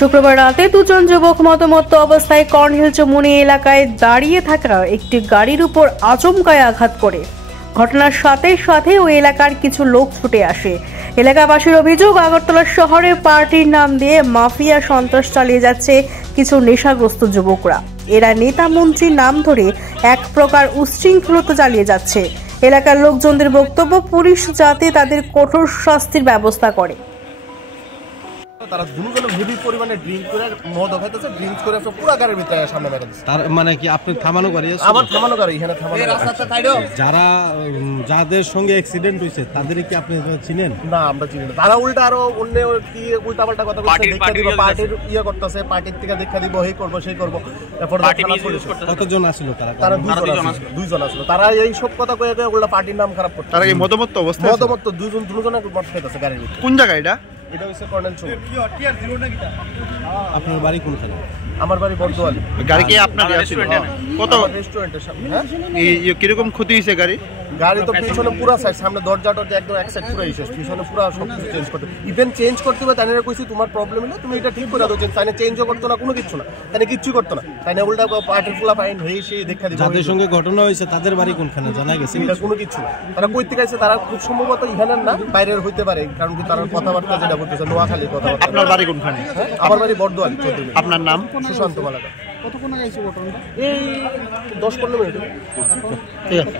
শুক্রবার রাতে দুজন যুবক মতমত্ত অবস্থায় কর্নেল চমুনি এলাকায় দাঁড়িয়ে থাকা একটি গাড়ির উপর আচমকায় আঘাত করে। ঘটনার সাথে সাথে ওই এলাকার কিছু লোক ছুটে আসে। এলাকাবাসীর অভিযোগ, আগরতলা শহরে পার্টির নাম দিয়ে মাফিয়া সন্ত্রাস চালিয়ে যাচ্ছে কিছু নেশাগ্রস্ত যুবকরা। এরা নেতা মন্ত্রীর নাম ধরে এক প্রকার উচ্ছৃঙ্খলতা চালিয়ে যাচ্ছে। এলাকার লোকজনদের বক্তব্য, পুলিশ যাতে তাদের কঠোর শাস্তির ব্যবস্থা করে। তারা দুজনে হেভি পরিমাণে ড্রিঙ্ক করে মদ খাইতেছে, ড্রিঙ্কস করে পুরো গাড়ির ভিতরে সামনে মেরে দিচ্ছে। তার মানে কি আপনি থামানো গাড়ি? আমার থামানো গাড়ি, এখানে থামানো যারা যাদের সঙ্গে অ্যাক্সিডেন্ট হয়েছে তাদের কি আপনি চিনেন? না, আমরা চিনি না। তারা উল্টা আরো অন্য কি উল্টা পাল্টা কথা বলছে, দেখা দিব পার্টির ইয়ে করতেছে, পার্টির থেকে দেখা দিব এই করব সেই করব। তারপর কতজন আসলো তারা? তারা দুইজন আসলো। তারা এই সব কথা কয়ে কয়ে উল্টা পার্টির নাম খারাপ করতে। তারা কি মদমত্ত অবস্থায়? মদমত্ত দুজনে মদ খাইতেছে গাড়ির ভিতরে। কোন জায়গা এটা? এটা হচ্ছে কর্নেল চৌক। আপনার বাড়ি কোনখানে? আমার বাড়ি বর্দোয়ালি। গাড়ি কি আপনার কত রেস্টুরেন্টের সামনে? কিরকম ক্ষতি হয়েছে গাড়ি? গাড়ি তো পিছনে পুরো সাইড, সামনে দরজাটা একদম এক সাইড পুরো শেষ, পিছনে পুরো সব কিছু চেঞ্জ করতে, ইভেন চেঞ্জ করতে হবে। তাই কইছি তোমার প্রবলেম হলে তুমি এটা ঠিক করে দাও। তাই চেঞ্জও করতো না, কোনো কিছু না, তাই কিচ্ছু করতো না। তাই উল্টা পার্টির ফুলা ফাইন হয়ে সে দেখা দিবে। যাদের সঙ্গে ঘটনা হয়েছে তাদের বাড়ি কোনখানে জানা গেছে? এটা কোনো কিছু না। তারা কই থেকে আসছে, তারা খুব সম্ভবত ইহানের না, বাইরের হইতে পারে, কারণ কি তারা কথাবার্তা যেটা বলতেছে নোয়াখালীর কথাবার্তা। আপনার বাড়ি কোনখানে? আমার বাড়ি বর্দোয়ালি, চৌধুরী। আপনার নাম? সুশান্ত মালাকা। কতক্ষণ আগে এসে ঘটনাটা? এই 10-15 মিনিট। ঠিক আছে।